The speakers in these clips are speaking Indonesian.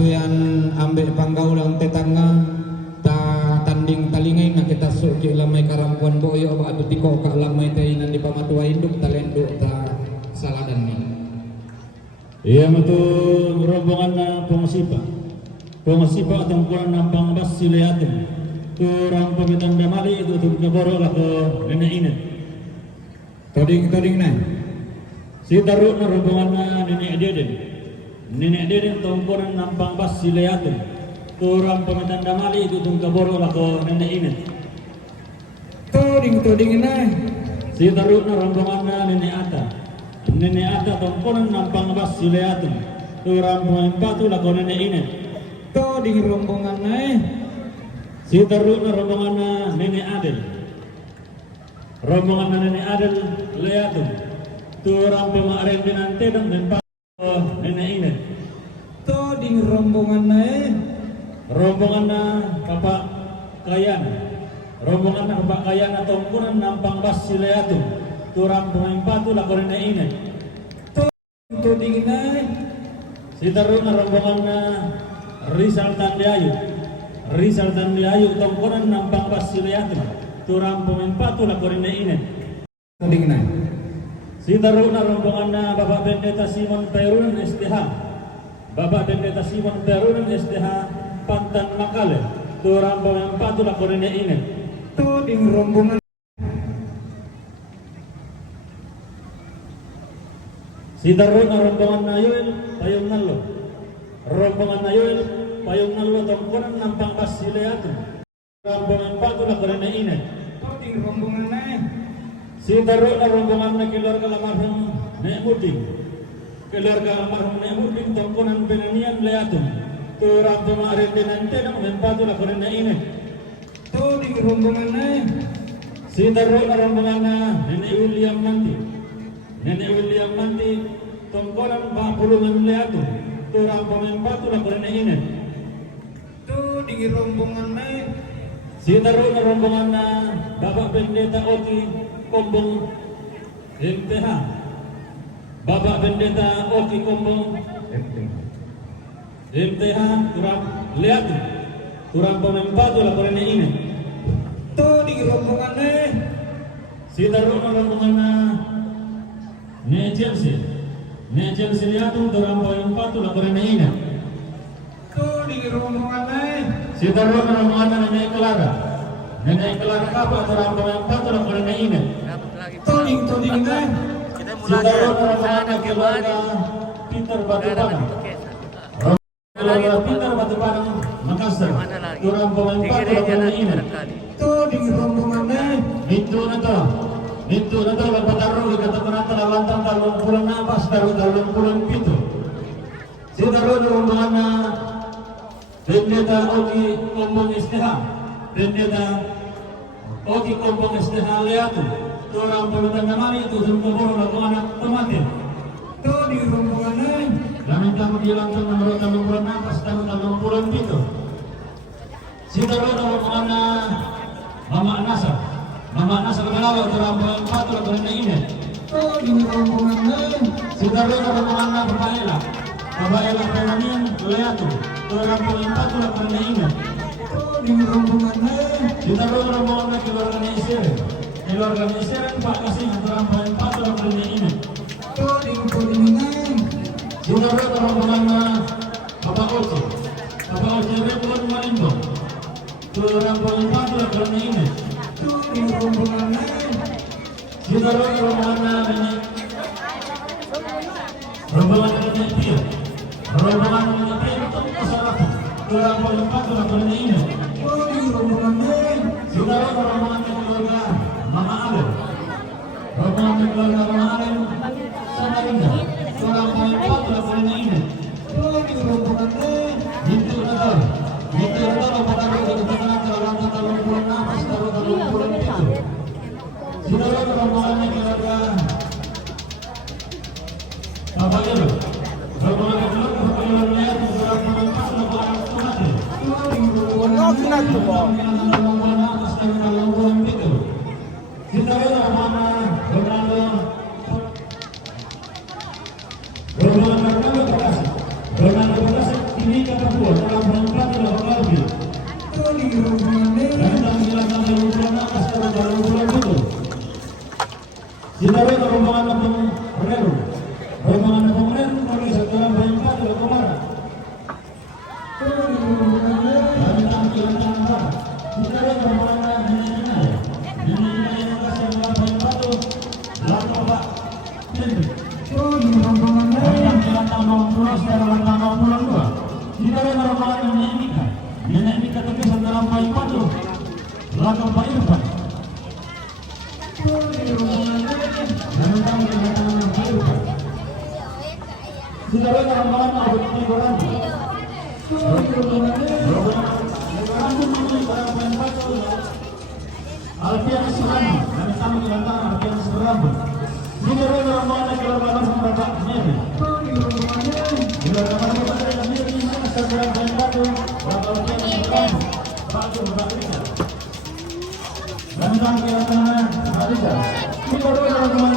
suyan ambek panggaulang tetangga ta tanding talingay na kita suki lamay karampuan boyo ba tiko ka lamay tainan di pamatua induk talendo ta saladan ni. Iya matu rombongan na pengasipa atong kurang nampang bas sileatin kurang pamitan damali itu tuh kaboro lah ke nenek Toding na. si taruh na rombongan na nenek deden tong kurang nampang bas sileatin kurang pamitan damali itu tuh kaboro lah ke nenek Toding na. si taruh na rombongan na nenek ata tong kurang nampang bas sileatin kurang pamimpatu lah ke nenek Toding rombongan na si taruh na rombongan na nenek Adel leatun turang pemaren dinante dan nenek Toding rombongan na Bapak Kayan atau kurang nampang bas sileatun turang pemempatu lah nenek Toding na. si taruh na rombongan na Rizal Tandiayu tongkonan nampang bas sileatun turang pemempatu lah nenek Toding na. si taruh na rombongan na Bapak Pendeta Simon Perun SDH Pantan Makale turang pemempatu lah nenek Toding rombongan si taruh na rombongan na Yoel Payung Nalo tongkonan nampang bas sileatun turang pemempatu lah nenek Toding rombongan na. si taruh na rombongan na keluarga almarhum Nek Muding tongkonan penanian leatun turang pemaren dinante na mempatu lah nenek Toding rombongan na. si taruh na rombongan na Nenek William Manti tongkonan Pulungan leatun turang pemempatu lah nenek Toding rombongan na. si taruh na rombongan na Bapak Pendeta Oki Kombong MTH MTH turang leatun turang pemempatu lah nenek Toding rombongan na. si taruh na rombongan na Nek Chelsea lihatun turang pemempatu lah nenek Toding rombongan na. si taruh na rombongan na Nenek Clara kapa turang pemempatu lah nenek Toding na. si taruh na rombongan na keluarga Peter Batupanang Makassar turang pemempatu lah nenek Toding rombongan na. Itu na to magpataruh ikatapunan talawantang talong pulang napas talong pulang pito si taruh na rombongan na Pendeta Oki Kombong SDH Leatu turang pemitan namani itu sumkoboro lagu anak tomatin Toding rombongan na. lamin tamu dilangsung menurut talong pulang napas talong pulang pito si taruh na rombongan na Mama Nasa kagalawa turang pemempatu lagu nenek Toding rombongan na. si taruh na rombongan na Babaela Penanian Leatu turang pemempatu lagu nenek Toding rombongan na. si taruh na rombongan na keluarga Neseren Pak Kasih turang pemempatu lagu nenek Toding na. si taruh na rombongan na Bapak Oci Rebon Marindo turang pemempatu lagu nenek Toding rombongan na. si taruh na rombongan na Nenek Pia untuk masyarakat turang pemempatu lagu nenek Toding rombongan na. si taruh na rombongan na keluarga Mama Alen Samarinda turang pemempatu lagu nenek Toding rombongan na. Itu na pataruh ikatapunan talong pulang napas talong pulang pito si taruh na rombongan na keluarga Bapak Elo rombongan Leatu turang pemempatu lagu anak tomatin Toding rombongan na. Kita lihat mana Ronaldo Bekasi ini kata Lantaran silakan dalam bulan atas dalam bulan itu. Sinawi rombongan Lampung Reru. Rombongan Lampung Reru dari sekarang banyak kali ke barat. Lantaran silakan barat. Sinawi rombongan Nenek yang kasih dalam banyak batu. Lampung Pak. Lantaran silakan nomor sekarang lantaran nomor 2. Sinawi rombongan Nenek Mika tepisan dalam banyak batu. Lampung Pak Irfan. Sudah rombongan Abud Tiburan. Alfian Suhaimi, kami tamu di antara Alfian Suhaimi. Sudah rombongan Bapak Bapak Nevi. Sudah rombongan Bapak Nevi, seberang Bapak Bapak Alfian Suhaimi. Pak Bapak Rizal. Kami tamu di antara Rizal. Sudah rombongan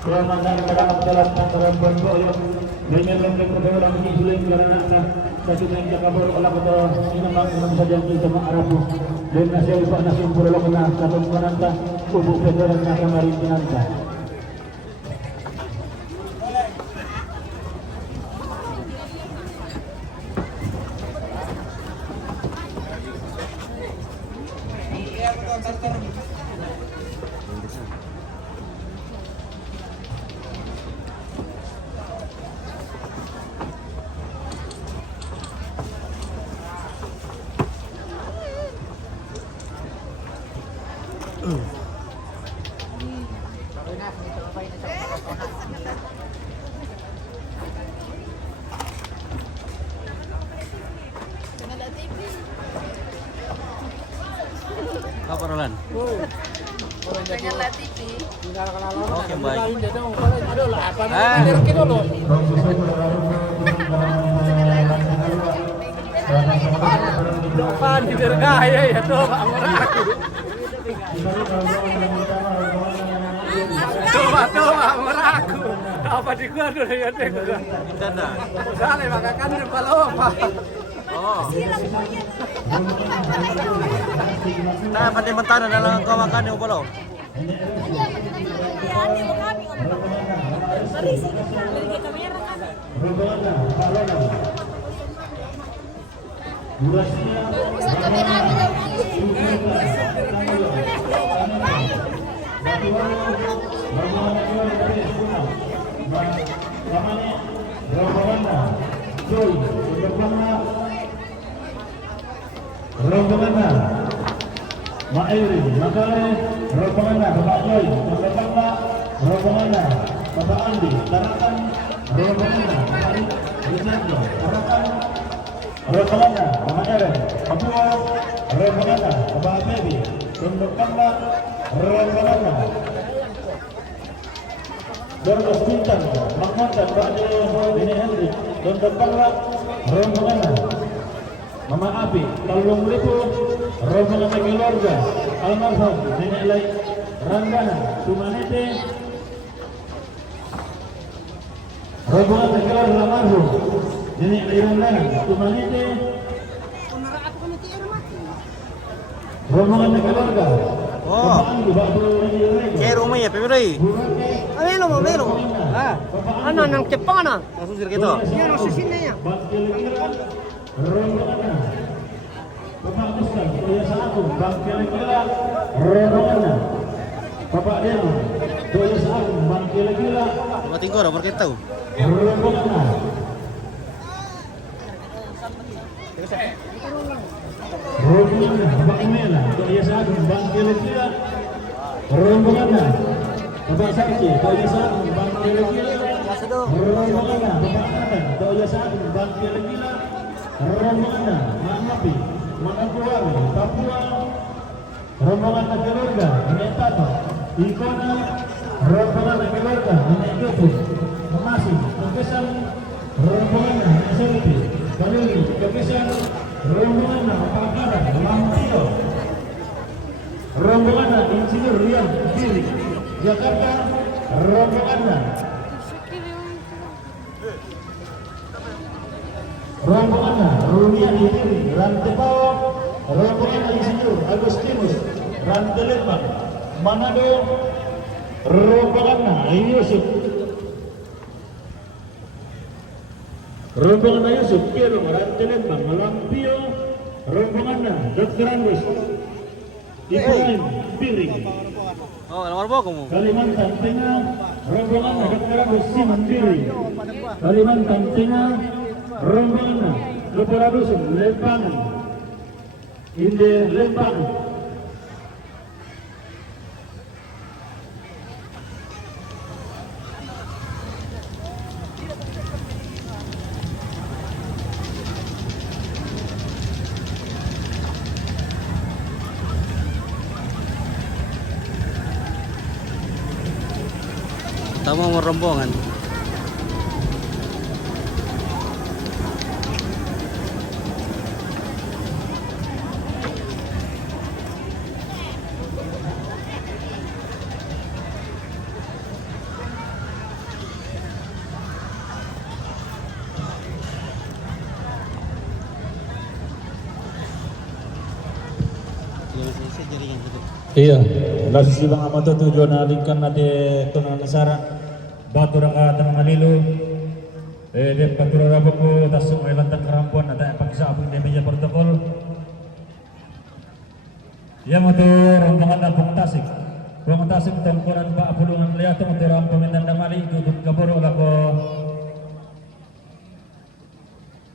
Kaya mandan kadang dalam pantaran bangko yang dengan lembek pergaulan ini sulit karena satu yang kabur Allah kata ini memang saja kita mengarapu dan nasi upak nasi pura kena satu menanta kubu pergaulan nak kemarin menanta. Apa Roland? Dengan La TV. Oke baik. Depan di dirgaya ya tuh Pak Muraku. Coba Pak Muraku. Apa di gua dulu ya teh gua. Tanda. Sale maka kan di Paloma. Oh. Nah, pandai mentana dalam kau makan yang bolong. Rombongan Mairi, makanya rombongan Bapak Joy, rombongan rombongan Bapak Andi, tarakan rombongan Bapak Rizando, tarakan rombongan Bapak Eren, Papua rombongan Bapak Baby, rombongan Dorgos Bintang, Makmatan Pak Dini Henry, rombongan Mama Abi, Talung Lipu, rombongan keluarga, almarhum Nenek Lai, Ranggana, Sumanete, rombongan keluarga almarhum Nenek Lai Ranggana, Sumanete, rombongan keluarga. Oh. Kayak rumah ya, Pemirai. Melo. Ah. Ano nang Jepang na? Langsung sir gitu. Yan ang sisinnya. Rombongan Bapak Ustaz, Buya Sa'agung, Bang Kila-Kila, rombongan Bapak Deno, Buya Sa'agung, Bang Kila-Kila, Bapak Tingkor, apa kita tahu? rombongan Bapak Umela, Buya Sa'agung, Bang Kila-Kila, rombongan Bapak Sakti, Buya Sa'agung, Bang Kila-Kila, rombongan Bapak Nadan, Buya Sa'agung, Bang Kila-Kila, rombongan Manapi, Manapuari, Papua, rombongan keluarga, Nenek Tato, Ikona, rombongan keluarga, Nenek Gepus, Masih, Kekesan, rombongan Nenek Selvi, Bayuni, Kekesan, rombongan Pakara, Lampio, rombongan Insinyur Rian, Diri, Jakarta, rombongan Rumian Diri, Rantepao, rombongan Insinyur Agustinus, Rantelembang, Manado, rombongan Yusuf, Kirong, Rantelembang, Lampio, rombongan Dr. Angus, Ibrahim, Piring, Oh, nomor bawa kamu. Kalimantan Tengah, rombongan Dr. Angus, Siman Piring, Kalimantan Tengah, rombongan Dr. Dusun, Lembangan, Inde Lembangan, Tama mo rombongan. Iya, lasi si bang amato tujuan na lingkan nati tunang nasara batu raka tanang alilu dem patura rabo ko tasong ay lantang karampuan na tayo pagsaapong na media protokol. Iya mo to rombangan na pungtasik. Pungtasik tongkoran pa apulungan liato mo to ram pamindan damali tutun kaboro lako.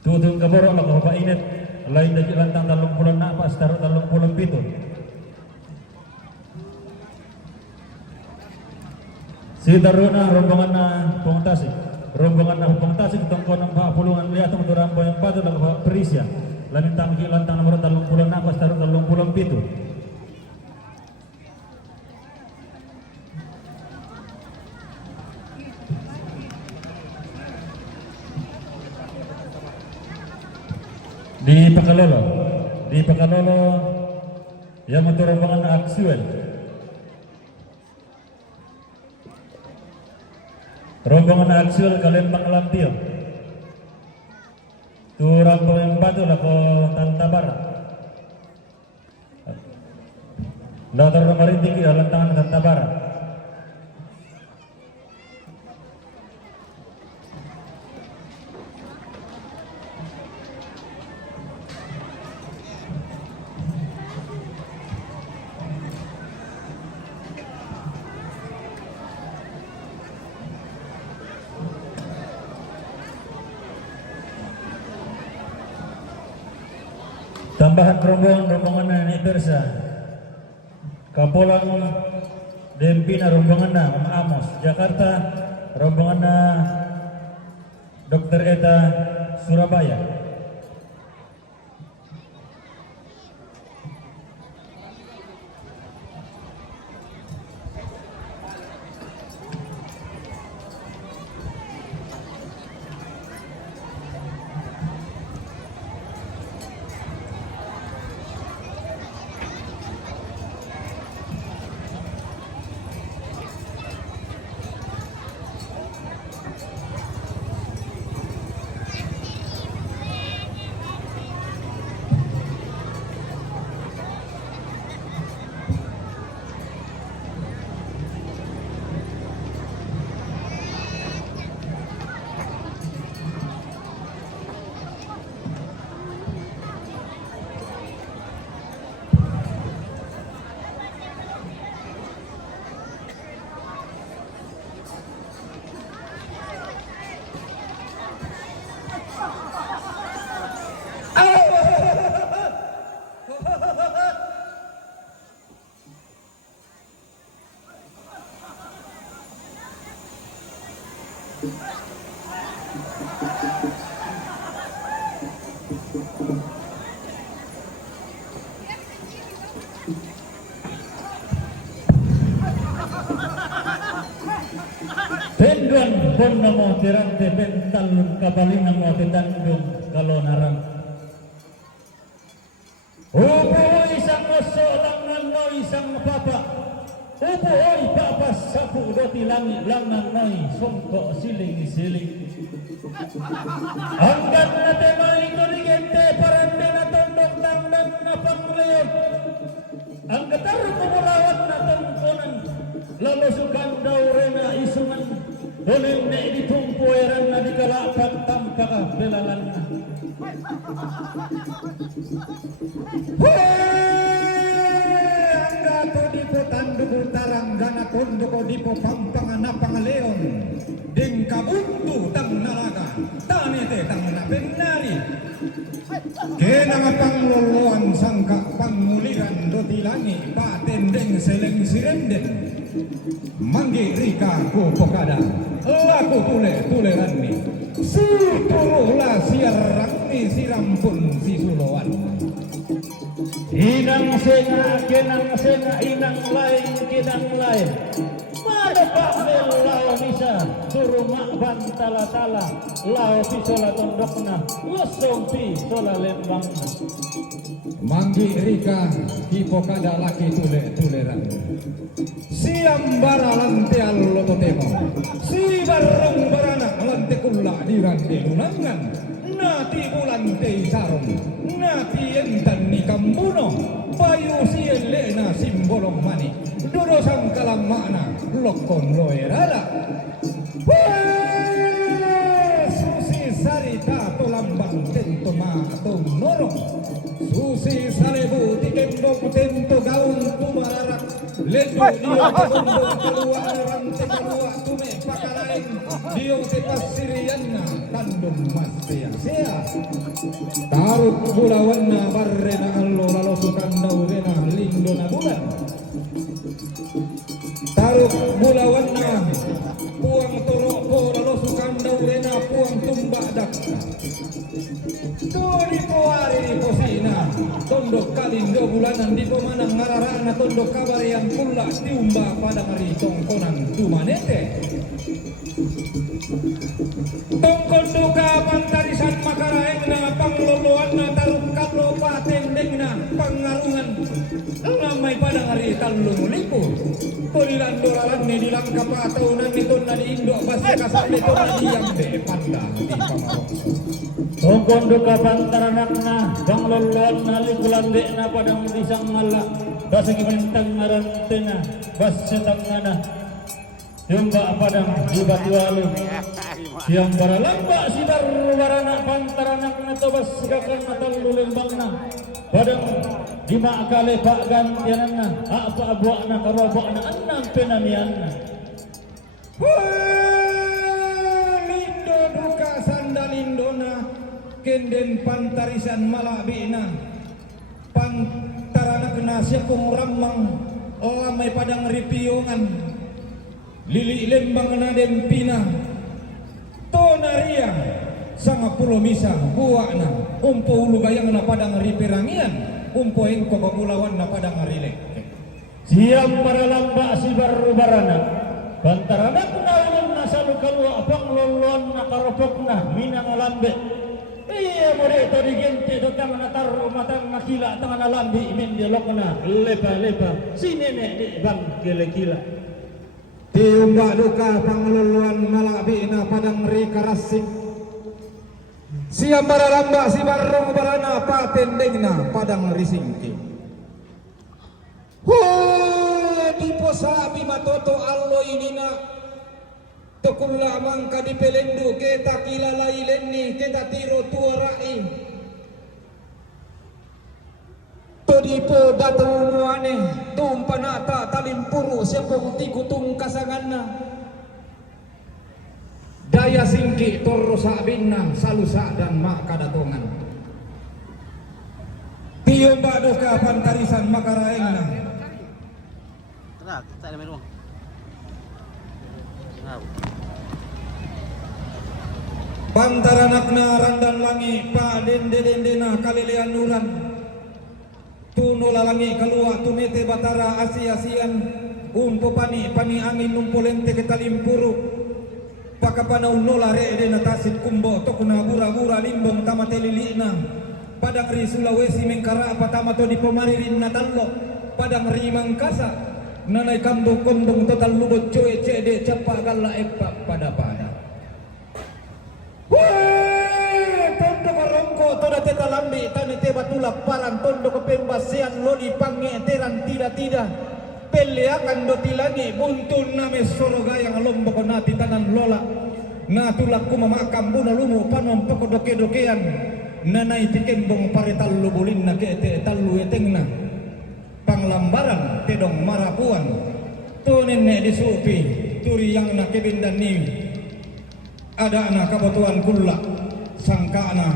Tutun kaboro lako painit. Lain dari lantang 30 na pas taruh 37. Si Daruna rombongan na pungtasik. Rombongan na pungtasik tongkon ng paapulungan liato mo to ram yang pato lako Perisia. Lain tamgi lantang nomor 30 na pas taruh 37. Di Pakalolo yang motor rombongan na Aksuel. Rombongan na Aksuel Kalembang Lampio. Turang yang batu lako Tantabara. Latar Marintik lantangan Tantabara. Tambahan rombongan na ni Persa Kapolang Dempina rombongan na Amos Jakarta rombongan na Dr. Eta Surabaya. Penduan pon namo tirante pental kabali namo titandung kalau narang. Upo isang oso langan no isang papa. Upo oi papa sapu doti langit langan noi songko siling. Angkat na tema ingrediente parande na tondok nang na pangleon. Ang kataru kumulawat na tongkonan lalu sukan daurena isungan boleh na ditumpu eran na dikalapan tampaka belalan na. Angga to dipo tanduko taranggana tondoko dipo pampangana pangaleon ding kabuntu tang nalaga tanete tang napenari kena pangloloan sangka panguliran dotilani patendeng seleng sirenden manggi rika ko pokada laku tuleran ni si turulah siarang ni sirampun si suloan inang senga kenang senga inang lain kenang lain madapa lao nisa surumak bantala-tala lao pisola tondokna losong pisola lembangna manggi rika hipokada laki tuleran siambara lante allo totemo si barang baranak lante kulla dirante lunangan nati bulan tei sarong, nati entan ni kambuno, payu sien lena simbolong mani, dodo sang kalam makna, lokon loerala. Susi sarita tulambang tento matung norong, susi salebu tikembong tento gaung tumararak, ledo dia tumbong keluar rantai keluar tume pakalain, diong tepas sirianna tandung mas sia-sia. Taruk bulawanna barrena allo lalo sukandau rena lindo na bulan. Taruk bulawanna puang toroko lalo sukandau rena puang tumbak dakka. Turi puari di posina tondok kalindo bulanan di pemanang ngararana tondok kabarian pula tiumba pada ngari tongkonan tumanete. Tongkol duka pantarisan makaraeng na pangloloan na taruk kaplo patendeng na pangarungan lamay pada ngari talung lipo. Tulilan doralan ni dilang kapataunan nito na di Indo basta kasal nito na diyang de pandang di pamarokso. Tongkol duka pantaranak na pangloloan na likulande na padang disang ngala basa gimantang ngarante na basa tangana Yumba padang di Batualu yang baralamba si barbarana pantaranak na tobas kakan natal lulembang na padang di maakale pak gantianan na apa abuak na karobak na anang penanian na lindo duka sandalindona kenden pantarisan malabina pantaranak na siya kung ramang lamay padang ripiyongan lili lembang na dempina tonaria sanga pulo misa buak na umpo ulugayang na padang riperangian umpo engko pagulawan na padang rilek siang maralamba si barbarana pantaranak na ulun na sa lukalwa panglolon na karopok na minang lambe iya mo dito di gente dotang na taro matang nakila tangan na lambi mendelok na lepa si nenek di bang kila-kila tiumba duka pangluluan malabi na padang rikarasik siang baralamba si barong barana patendeng na padang risingki di posabi matoto allo ini na tukulla mangka di pelendu kita kilalai lenni kita tiro tuarai todipo datang muane tumpanata talimpuru siapong tikutung kasanganna daya singki torro sabinna salusa dan mak kadatongan tiyo badoka pantarisan makaraengna Tak ada minum. pantaranakna randan langi pa dendena kalilian nuran tuno lalangi kalua tumete batara asi-asian umpo pani angin numpolente ketalimpuru pakapana unola re na tasit kumbo tokuna bura-bura limbong tamate lilina padang ri Sulawesi mengkara apa tamato di pemaririn na tallo padang ri Mangkasa nanay kambong total lubot coe cede capa galla epa pada tondo karongko toda teta lambi tani teba tulak parang tondo kepembasian lodi pange teran tidak peleakan doti lagi buntun name soroga yang lombok nati tanan lola na tulak kuma makam buna lumu panom poko doke-dokean nanai tikembong pare tallu bulin na kete tallu etengna panglambaran tedong marapuan tu nenek disupi turi yang na kebindan ni ada anak kebutuhan kulla sangkana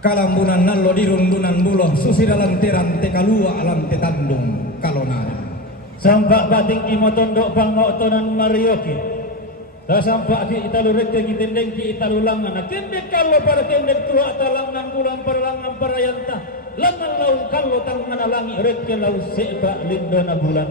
kalambunan nallo dirundunan buloh susi dalam teran tekalua alam tetandung kalonare sampak bating imotondok pangotonan marioki sampak ki italurek ki tendeng ki italulangan kendek kalau para kendek tua talangan bulan perlangan parayanta langan laung kalau tangan langi rek ke lau seba lindona bulan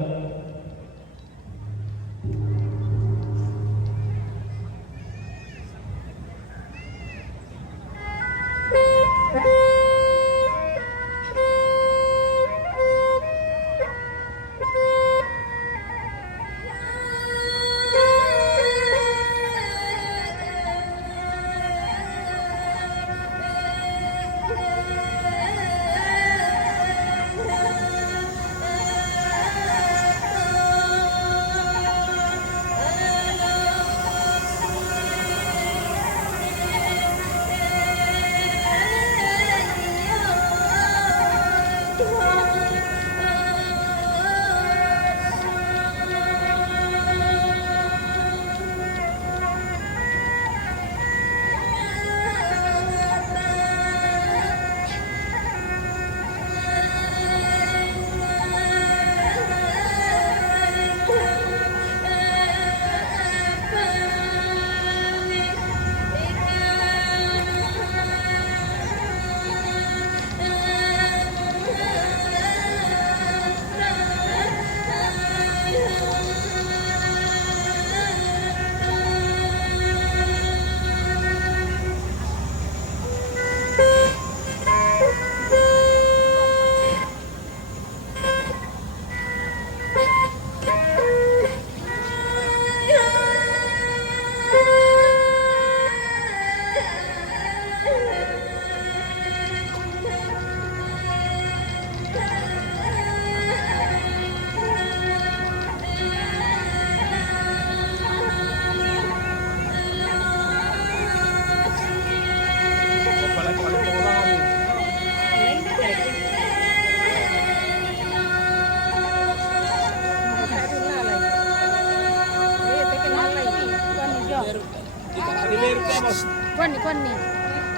Kuan nih, kuan nih.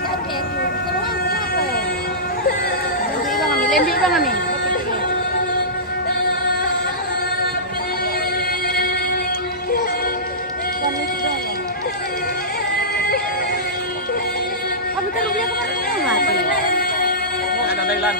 Oke, keluar kenapa? Lendi bang kami. Kuan nih sudah ya. Kamu taruh dia kemana mati? Tanan Thailand.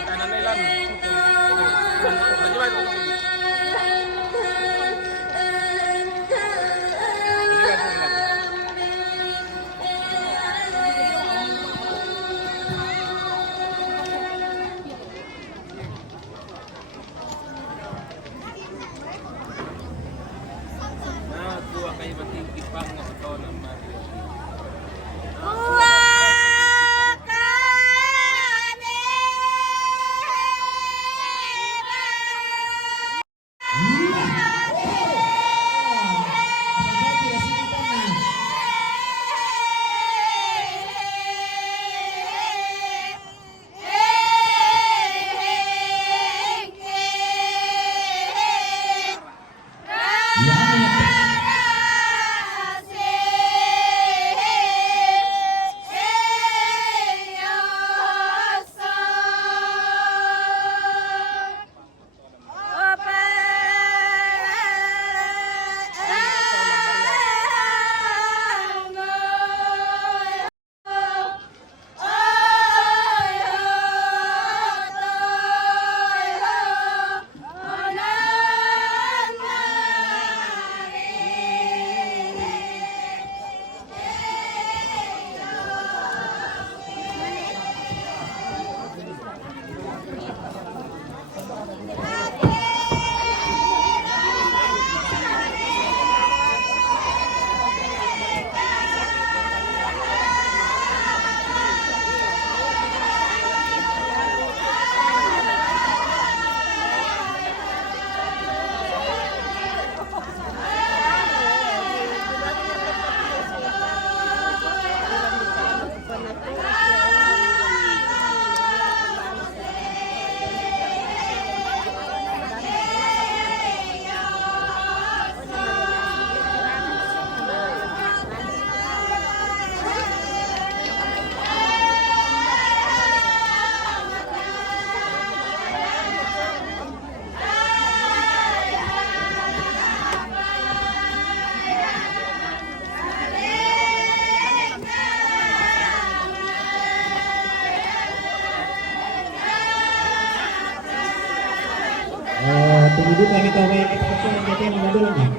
Tunggu dulu kami tahu yang kita jadi yang dulu nih.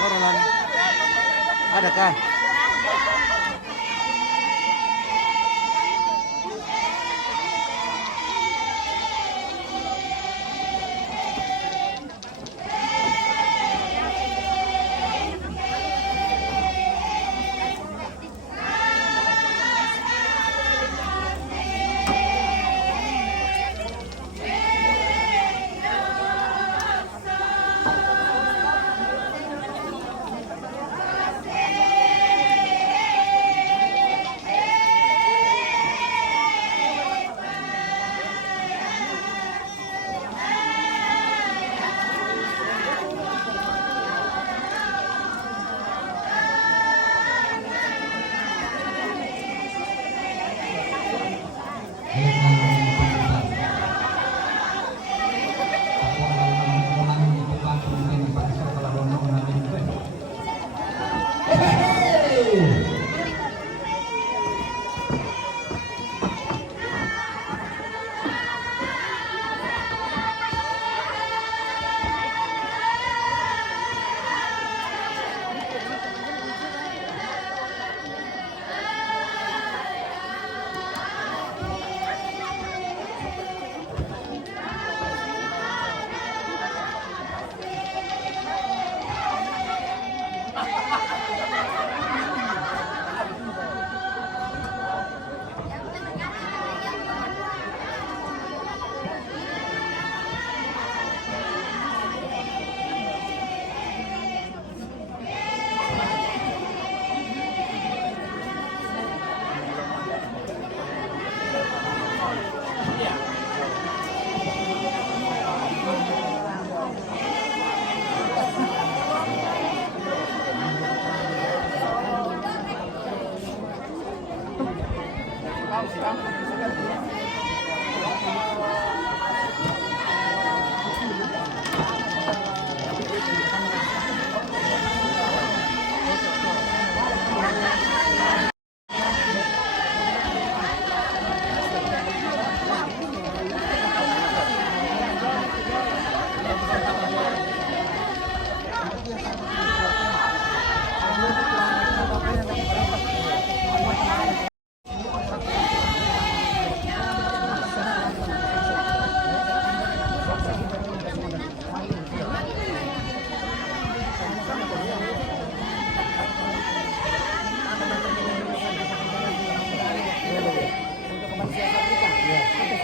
Roland. Adakah?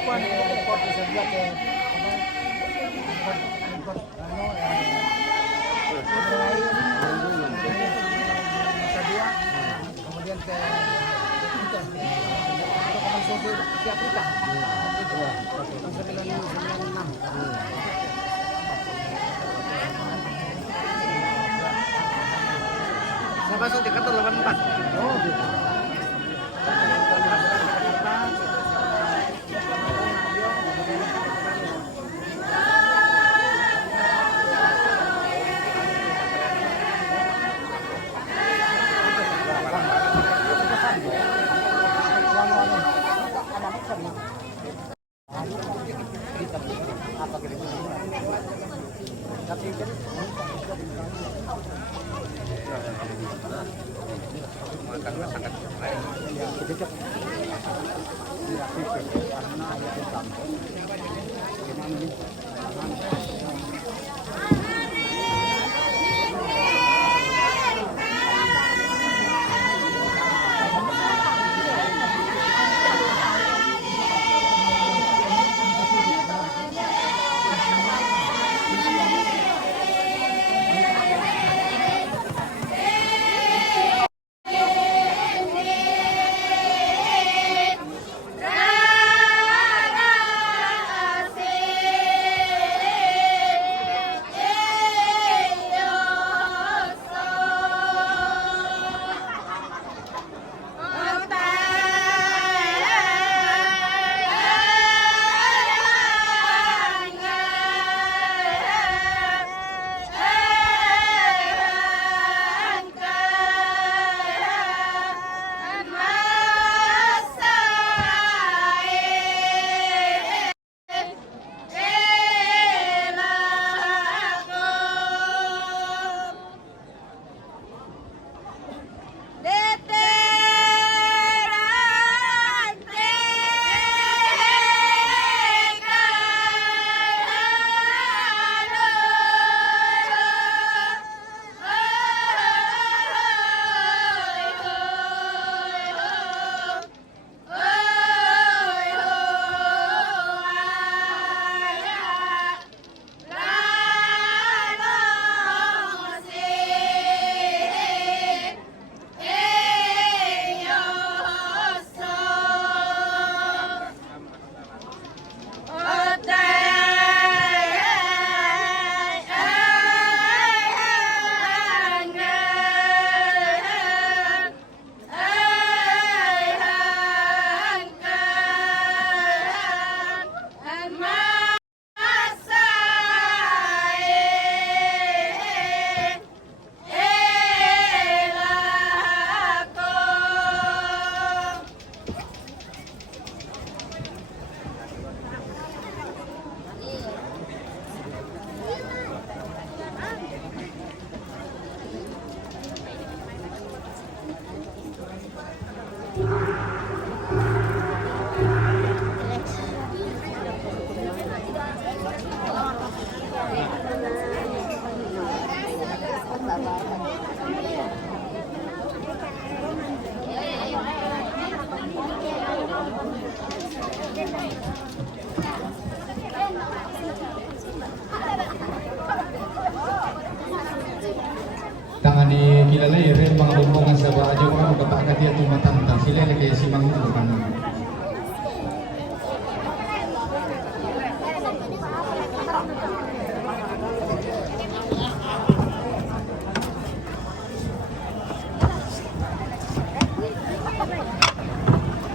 kuan import sa dia ke import sa dia kemudian ke untuk konsumsi di Afrika. Tahun 1996. Saya masuk di kantor 84. Oh, gitu. Tangan di kilala rin mga bumbungan sa baadyo mga magkapagkat yan tumatanta sila lagi si Mangulo kan.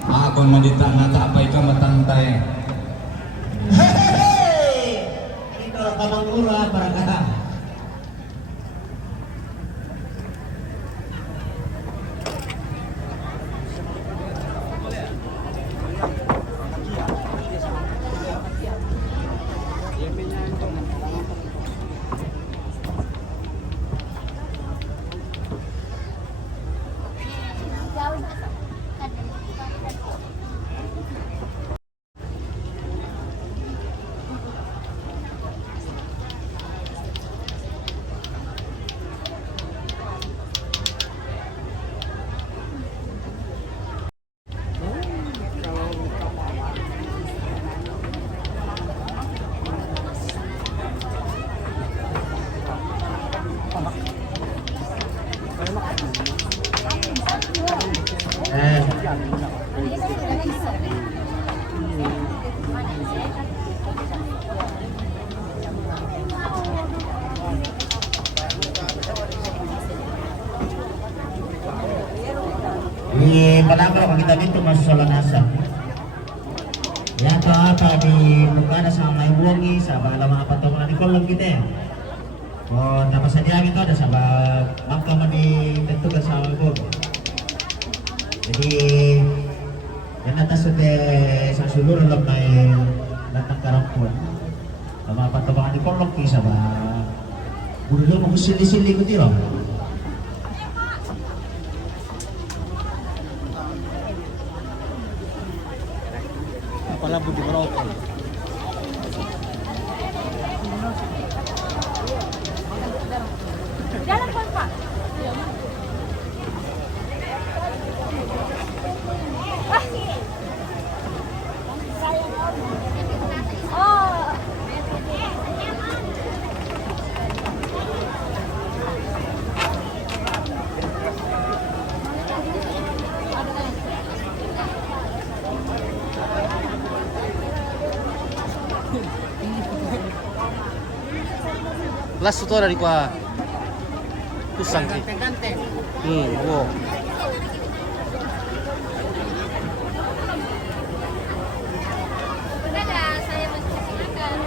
Akon mandita na tapay ka matantay. Ito lang kamangura para ka. palabra ko kita dito masusalanasa. Yan to apa di pagkana sa may buwangi sa bala mga patungan ni kolong kita. O napasadya gitu ada sa bangka man di tentukan sa mga jadi yan atas sa suluro lang may latang karampon. Sa mga patungan ni kolong kisa ba bulo mo sili-sili ko tiro. Pala budi merokok. Jalan Pak, Pak. Oh. Last itu dari kuah kusang sih. Wow. Udah saya masih makan.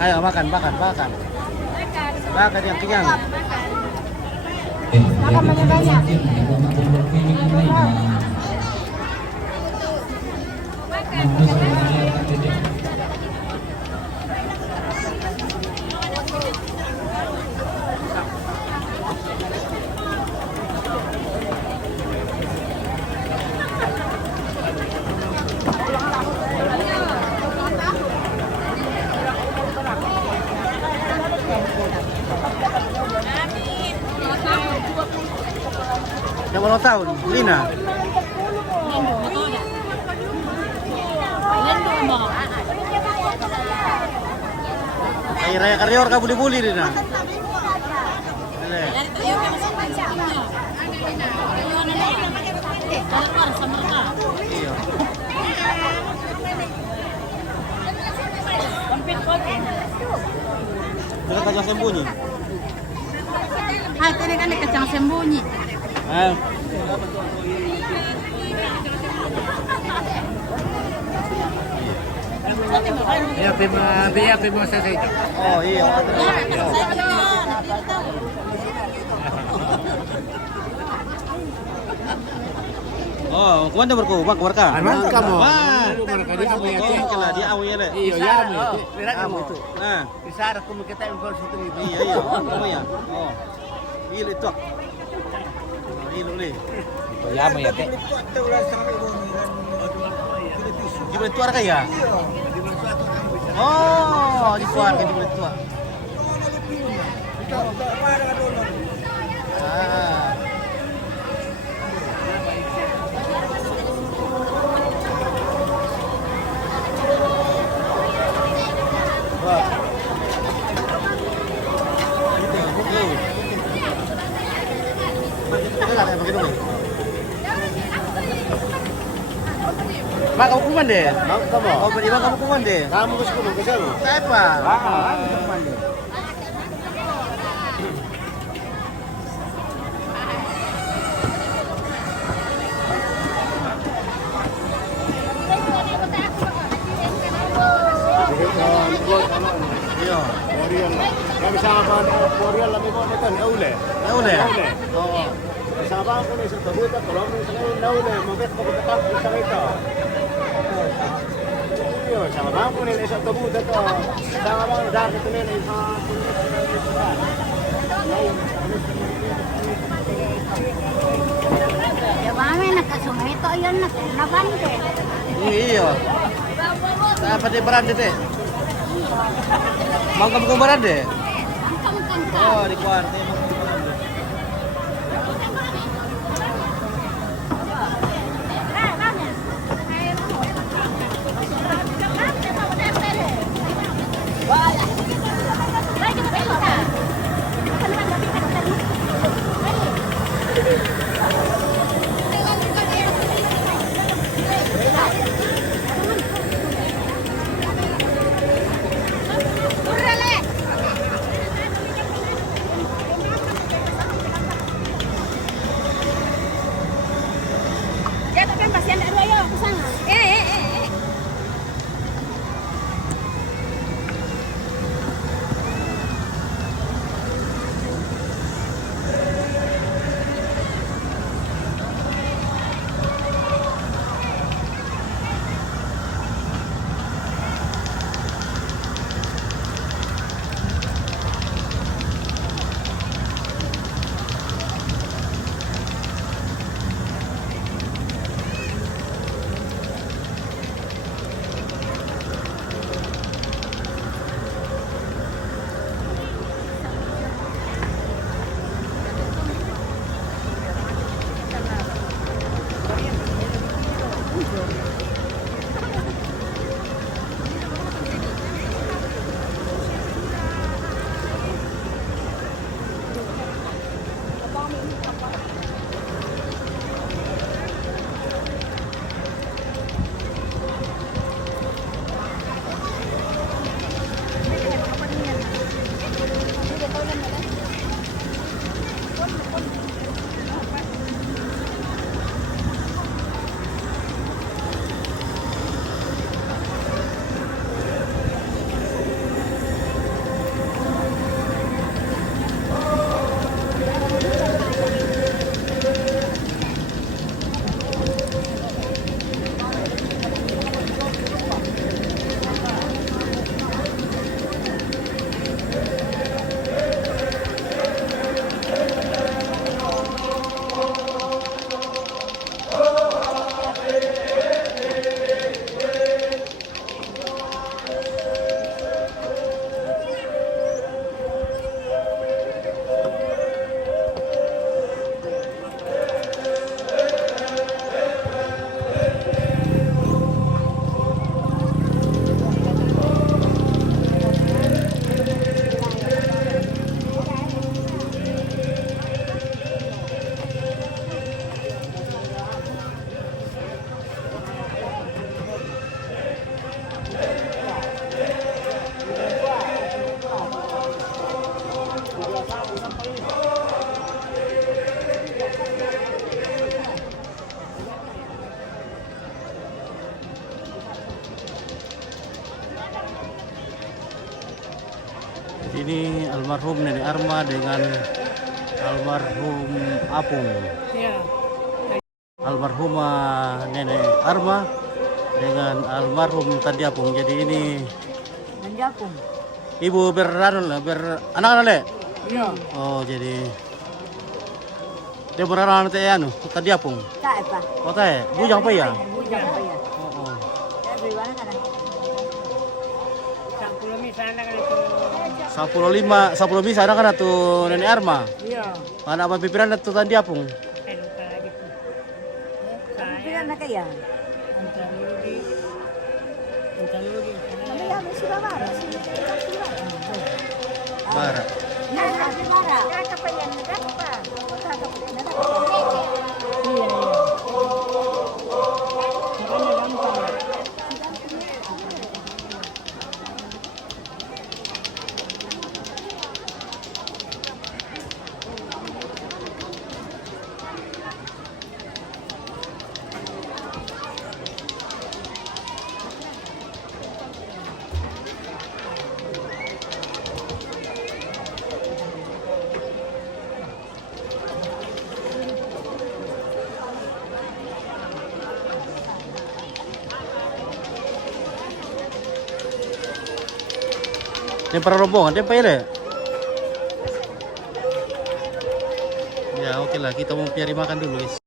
Ayo makan. Makan yang kenyang. Makan banyak-banyak. Yang ulang tahun, Lina. Kayak raya karyor ka buli-buli Lina. Iya. Kita kacang sembunyi. Ah, ini kan kacang sembunyi. Dia prima saya. Oh iya. Oh, kemana berku? Warka. Aman kamu. Wah, Dia amu ya. kala dia awu ya le. Iya, ya amu itu. Amu itu. Nah, Bisa aku kita impor situ itu. iya. Kamu ya. Oh. Ilu itu. Ilu le. Ya amu ya teh. Gimana tuar kaya? Oh, di tuar kan gimana tuar. Ah. Mak kamu kuman deh. Kamu. Oh, beri mak kamu kuman deh. Kamu ke sekolah ke sana. Siapa? Kuman deh. Iya. Korea lah. Kami sama Korea lah memang netan aule. Aule. Aule. Oh. Sama ko ni sa tabuta ko lang sa aule, mabet ko ta sa ito. Yo, sama ko ni sa tabuta to. Sama ba dapat ni sa Ya mami nakasumito yun nabande. Iya. Apa deh berande deh? Mau kamu berande? Oh, di kuarte. ini almarhum Nenek Arma dengan almarhum Apung. Iya. Almarhumah Nenek Arma dengan almarhum Tadi Apung. Jadi ini Menjapung. ibu beranak-anak Le? Iya. Oh, jadi dia beranak teh anu Tadi Apung. Tak apa. Oh teh, bujang apa ya? Bujang apa ya? Oh, oh. Ya bagaimana kan? 10 misalnya kan itu. 10 bisa ada kan tuh Nenek Arma. Iya. Anak apa pikiran tuh Tadi Apung. Pikiran nak ya? Antarudi. Mana ya mesti bawa? Bara. Ya, tapi bara. Ya, kapan nak apa? Kota kapan nak apa? Iya, iya. Ini gampang. Yang para rombongan, dia apa ya? Ya oke lah, kita mau cari makan dulu guys.